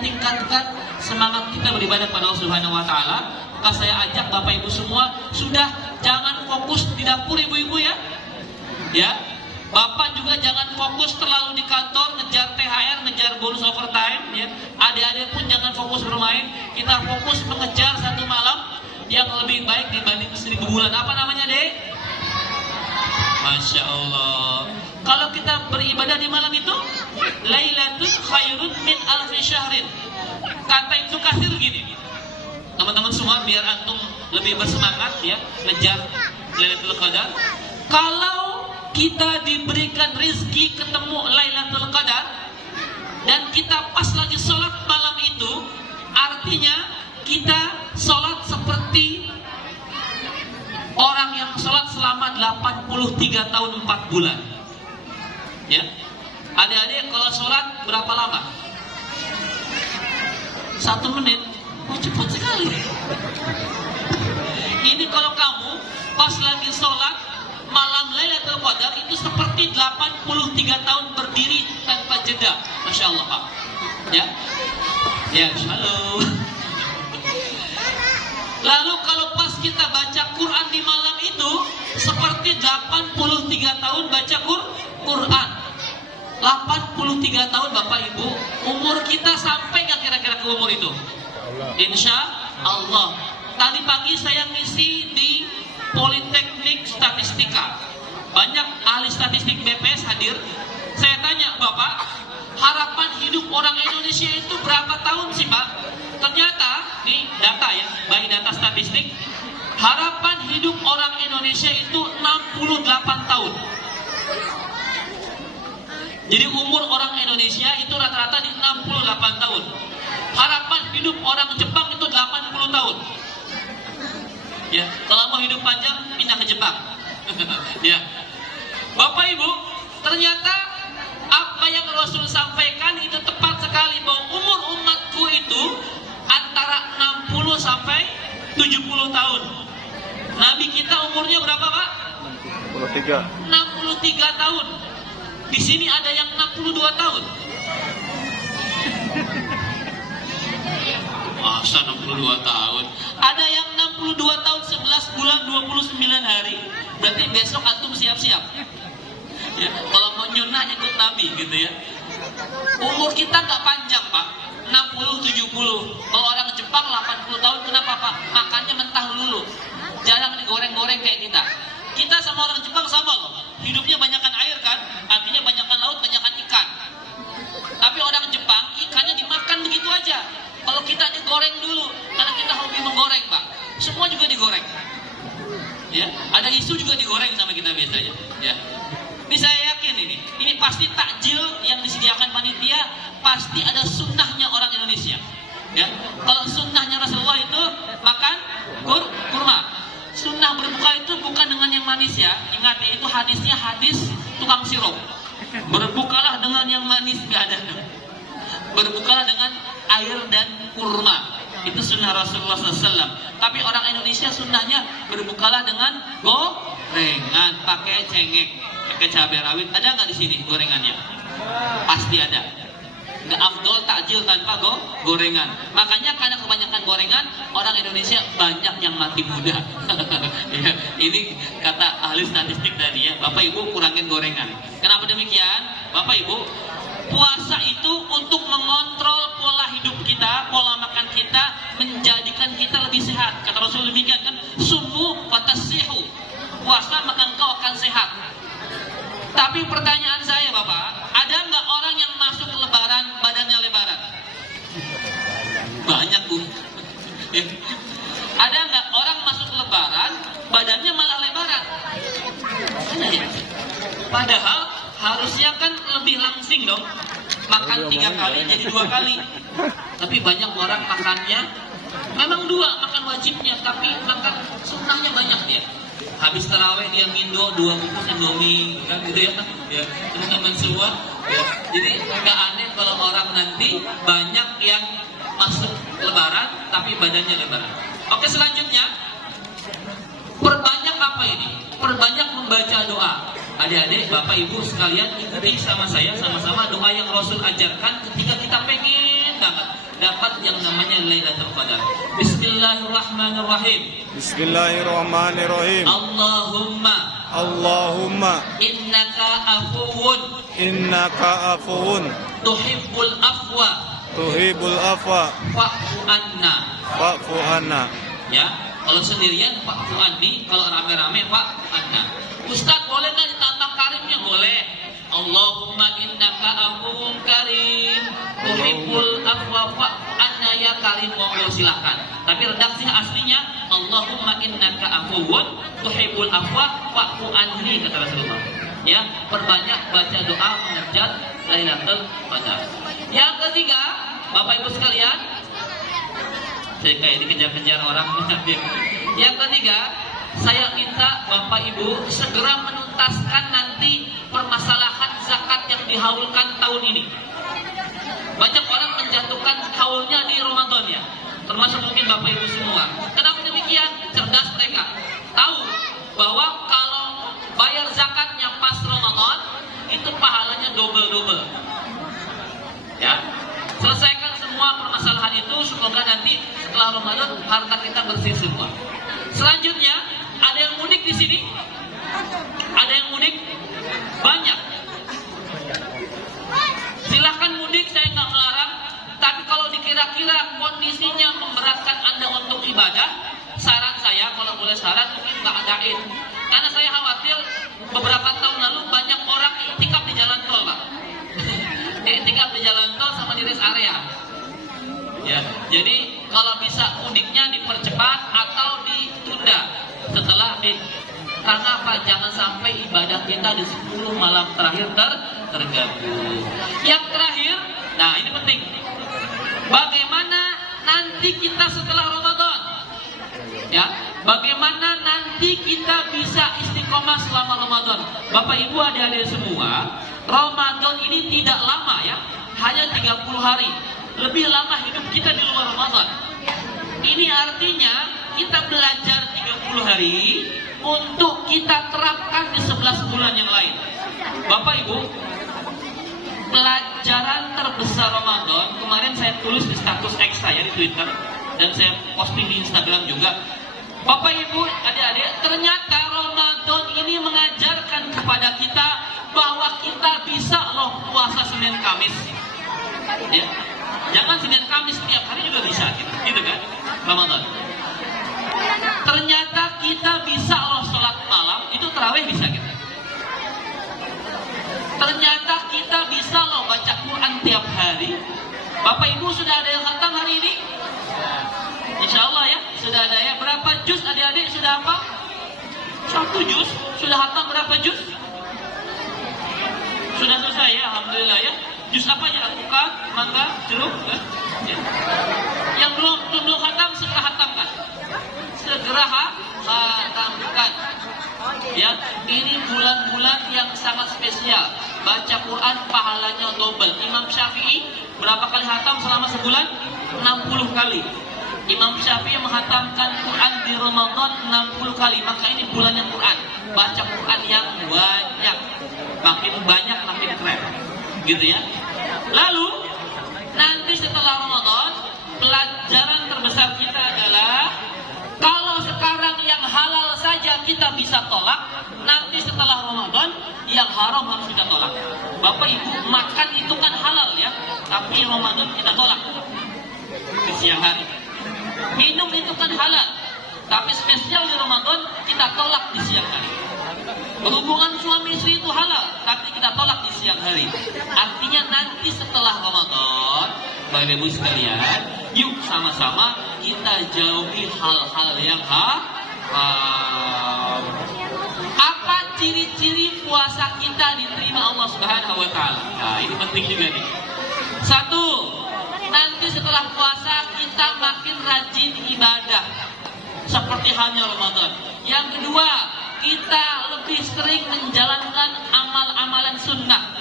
tingkatkan semangat kita beribadah pada Allah Subhanahu wa taala. Maka saya ajak Bapak Ibu semua, sudah jangan fokus di dapur ibu-ibu ya. Ya. Bapak juga jangan fokus terlalu di kantor ngejar THR, ngejar bonus overtime ya. Adik-adik pun jangan fokus bermain. Kita fokus mengejar satu malam yang lebih baik dibanding 1000 bulan. Apa namanya, Dek? Masya Allah. Kalau kita beribadah di malam itu, Lailatul khairun min alfi syahrin. Kata itu kasir gini. Teman-teman semua biar antum lebih bersemangat ya, ngejar Lailatul Qadar. Kalau kita diberikan rezeki ketemu Lailatul Qadar dan kita pas lagi sholat malam itu, artinya kita sholat seperti orang yang sholat selama 83 tahun 4 bulan ya. Adik-adik kalau sholat berapa lama? 1 menit. Oh, cepat sekali. Ini kalau kamu pas lagi sholat malam Lailatul Qadar itu seperti 83 tahun berdiri tanpa jeda. Masya Allah, Pak. Ya, ya, halo. Lalu kalau pas kita baca Quran di malam itu seperti 83 tahun baca Quran. 83 tahun Bapak Ibu, umur kita sampai nggak kira-kira ke umur itu? Insya Allah. Tadi pagi saya ngisi di Politeknik Statistika. Banyak ahli statistik BPS hadir. Saya tanya, Bapak, harapan hidup orang Indonesia itu berapa tahun sih, Pak? Ternyata, nih data ya, baik data statistik, harapan hidup orang Indonesia itu 68 tahun. Jadi umur orang Indonesia itu rata-rata di 68 tahun. Harapan hidup orang Jepang itu 80 tahun. Ya, kalau mau hidup panjang pindah ke Jepang. Ya. Bapak Ibu, ternyata apa yang Rasul sampaikan itu tepat sekali, bahwa umur umatku itu antara 60 sampai 70 tahun. Nabi kita umurnya berapa, Pak? 63 tahun. Di sini ada yang 62 tahun. Masa 62 tahun? Ada yang 62 tahun 11 bulan 29 hari. Berarti besok antum siap-siap. Ya, kalau mau nyunah ikut Nabi gitu ya. Umur kita nggak panjang, Pak. 60-70. Kalau orang Jepang 80 tahun, kenapa, Pak? Makannya mentah dulu. Jarang digoreng-goreng kayak kita. Kita sama orang Jepang sama loh. Hidupnya banyakkan air kan? Artinya banyakkan laut, banyakkan ikan. Tapi orang Jepang ikannya dimakan begitu aja. Kalau kita digoreng dulu, karena kita hobi menggoreng, Pak. Semua juga digoreng. Ya, ada isu juga digoreng sama kita biasanya. Ya. Ini saya yakin ini pasti takjil yang disediakan panitia, pasti ada sunnahnya orang Indonesia. Ya, kalau sunnahnya Rasulullah itu makan kurma. Sunnah berbuka itu bukan dengan yang manis ya. Ingat ya, itu hadisnya hadis tukang sirup. Berbukalah dengan yang manis, gak ada. Berbukalah dengan air dan kurma. Itu sunnah Rasulullah SAW. Tapi orang Indonesia sunnahnya berbukalah dengan gorengan, pakai cengek, pakai cabai rawit. Ada nggak di sini gorengannya? Pasti ada. Nggak afdol takjil tanpa gorengan. Makanya karena kebanyakan gorengan, orang Indonesia banyak yang mati muda. Ya, ini kata ahli statistik tadi ya. Bapak Ibu kurangin gorengan. Kenapa demikian? Bapak Ibu, puasa itu untuk mengontrol pola hidup kita, pola makan kita, menjadikan kita lebih sehat. Kata Rasul demikian kan, sumu fatasihu. Puasa maka engkau akan sehat. Tapi pertanyaan saya, Bapak, ada nggak orang yang masuk lebaran badannya lebaran? Banyak, Bu. Ada nggak orang masuk lebaran badannya malah lebaran? Padahal harusnya kan lebih langsing dong. Makan 3 kali jadi 2 kali. Tapi banyak orang makannya memang 2 makan wajibnya, tapi makan sunnahnya banyak dia. Habis taraweh dia mindo 2 bungkus Indomie kan gitu ya. Ya, teman-teman semua ya. Jadi nggak aneh kalau orang nanti banyak yang masuk lebaran tapi badannya lebaran. Oke, selanjutnya perbanyak apa ini? Perbanyak membaca doa. Adik-adik, Bapak Ibu sekalian, ikuti sama saya sama-sama doa yang Rasul ajarkan ketika kita pengen banget dapat yang namanya Lailatul Qadar. Bismillahirrahmanirrahim. Bismillahirrahmanirrahim. Allahumma innaka afuwun tuhibbul afwa fa'fu anna. Ya, kalau sendirian fa'fu anni, kalau rame-rame fa'fu anna. Ustaz, boleh nggak ditambah karimnya? Boleh. Allahumma innaka afuwun karim tuhibbul afwa fa'fu anna, ya karim, monggo silakan. Tapi redaksi aslinya Allahumma innaka afuwun tuhibbul afwa fa'fu anni, kata Rasulullah. Ya, perbanyak baca doa menghajat Lailatul Qadar. Yang ketiga, Bapak Ibu sekalian, saya kayak dikejar-kejar orang. Yang ketiga, saya minta Bapak Ibu segera menuntaskan nanti permasalahan zakat yang dihaulkan tahun ini. Banyak orang menjatuhkan haulnya di Ramadan ya, termasuk mungkin Bapak Ibu semua. Kenapa demikian? Cerdas mereka, tahu bahwa kalau bayar zakatnya pas Ramadan itu pahalanya double. Ya, selesaikan semua permasalahan itu, semoga nanti setelah Ramadan harta kita bersih semua. Selanjutnya, ada yang mudik di sini? Ada yang mudik? Banyak. Silahkan mudik, saya nggak melarang. Tapi kalau dikira-kira kondisinya memberatkan Anda untuk ibadah, saran saya, kalau boleh saran, mungkin nggak adain. Karena saya khawatir beberapa tahun lalu banyak orang iktikaf di jalan tol, Pak. Iktikaf di jalan tol sama di rest area. Ya, jadi kalau bisa mudiknya dipercepat atau ditunda setelah karena apa? Jangan sampai ibadah kita di 10 malam terakhir terganggu. Yang terakhir, nah ini penting. Bagaimana nanti kita setelah Ramadan? Ya, bagaimana nanti kita bisa istiqomah selama Ramadan? Bapak Ibu adik-adik semua, Ramadan ini tidak lama ya, hanya 30 hari. Lebih lama hidup kita di luar Ramadan. Ini artinya kita belajar 30 hari untuk kita terapkan di 11 bulan yang lain. Bapak Ibu, pelajaran terbesar Ramadan, kemarin saya tulis di status X saya di Twitter dan saya posting di Instagram juga. Bapak Ibu, adik-adik, ternyata Ramadan ini mengajarkan kepada kita bahwa kita bisa loh puasa Senin Kamis. Ya. Jangan Senin Kamis, setiap hari juga bisa gitu kan, Ramadan. Ternyata kita bisa loh sholat malam, itu tarawih bisa kita. Ternyata kita bisa loh baca Quran tiap hari. Bapak Ibu sudah ada yang khatam hari ini? Insya Allah ya, sudah ada ya. Berapa juz adik-adik sudah apa? 1 juz. Sudah khatam berapa juz? Sudah selesai ya, alhamdulillah ya. Jus apa ya? Alpukat, mangga, jeruk, kan? Ya. Yang belum khatam segera khatamkan. Segera khatamkan. Ya, ini bulan-bulan yang sangat spesial. Baca Quran pahalanya double. Imam Syafi'i berapa kali khatam selama sebulan? 60 kali. Imam Syafi'i menghatamkan Quran di Ramadan 60 kali. Maka ini bulannya Quran. Baca Quran yang banyak. Makin banyak makin keren. Gitu ya. Lalu nanti setelah Ramadan, pelajaran terbesar kita adalah kalau sekarang yang halal saja kita bisa tolak, nanti setelah Ramadan yang haram harus kita tolak. Bapak Ibu, makan itu kan halal ya, tapi Ramadan kita tolak di siang hari. Minum itu kan halal, tapi spesial di Ramadan kita tolak di siang hari. Berhubungan suami istri itu halal, tapi kita tolak di siang hari. Artinya nanti setelah Ramadan, Bapak Ibu sekalian, yuk sama-sama kita jauhi hal-hal yang haram. Apa ciri-ciri puasa kita diterima Allah Subhanahu wa Ta'ala? Nah, ini penting juga nih. 1, nanti setelah puasa kita makin rajin ibadah, seperti halnya Ramadan. Yang kedua, kita lebih sering menjalankan amal-amalan sunnah.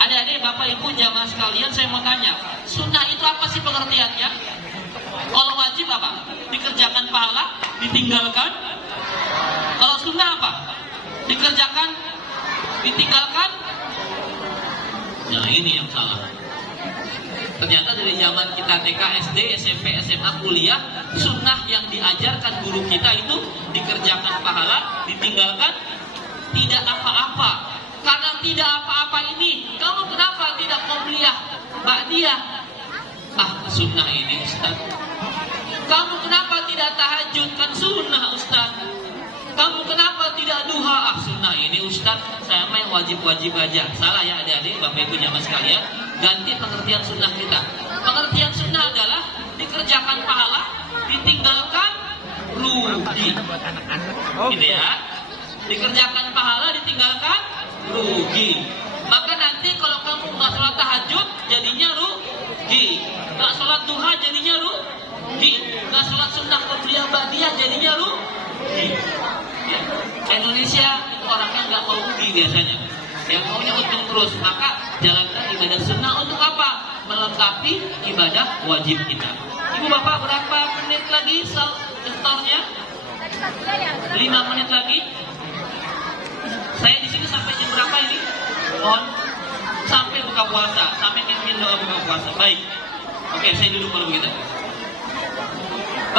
Adik-adik, Bapak Ibu, jamaah sekalian, saya mau tanya, sunnah itu apa sih pengertiannya? Kalau wajib apa? Dikerjakan pahala, ditinggalkan. Kalau sunnah apa? Dikerjakan, ditinggalkan. Nah, ini yang salah. Ternyata dari zaman kita TK, SD, SMP, SMA, kuliah, sunnah yang diajarkan guru kita itu dikerjakan pahala, ditinggalkan tidak apa-apa. Karena tidak apa-apa ini, kamu kenapa tidak qobliyah, ba'diyah? Sunnah ini Ustaz. Kamu kenapa tidak tahajud? Kan sunnah Ustaz. Kamu kenapa tidak duha? Sunnah ini Ustaz. Saya main wajib-wajib aja. Salah ya adik-adik, Bapak Ibu jamaah sekalian. Ganti pengertian sunnah kita. Pengertian sunnah adalah dikerjakan pahala, ditinggalkan rugi. Gitu ya. Dikerjakan pahala, ditinggalkan rugi. Maka nanti kalau kamu nggak sholat tahajud, jadinya rugi. Nggak sholat duha, jadinya rugi. Nggak sholat sunnah qobliyah ba'diyah, jadinya rugi. Ya. Indonesia itu orangnya nggak mau rugi biasanya. Yang maunya untung terus. Maka jalankan ibadah sunnah untuk apa? Melengkapi ibadah wajib kita. Ibu bapak berapa menit lagi setornya? 5 menit lagi. Saya di sini sampai jam berapa ini? Mohon sampai buka puasa, sampai mimpin doa buka puasa. Baik. Oke, saya duduk kalau begitu.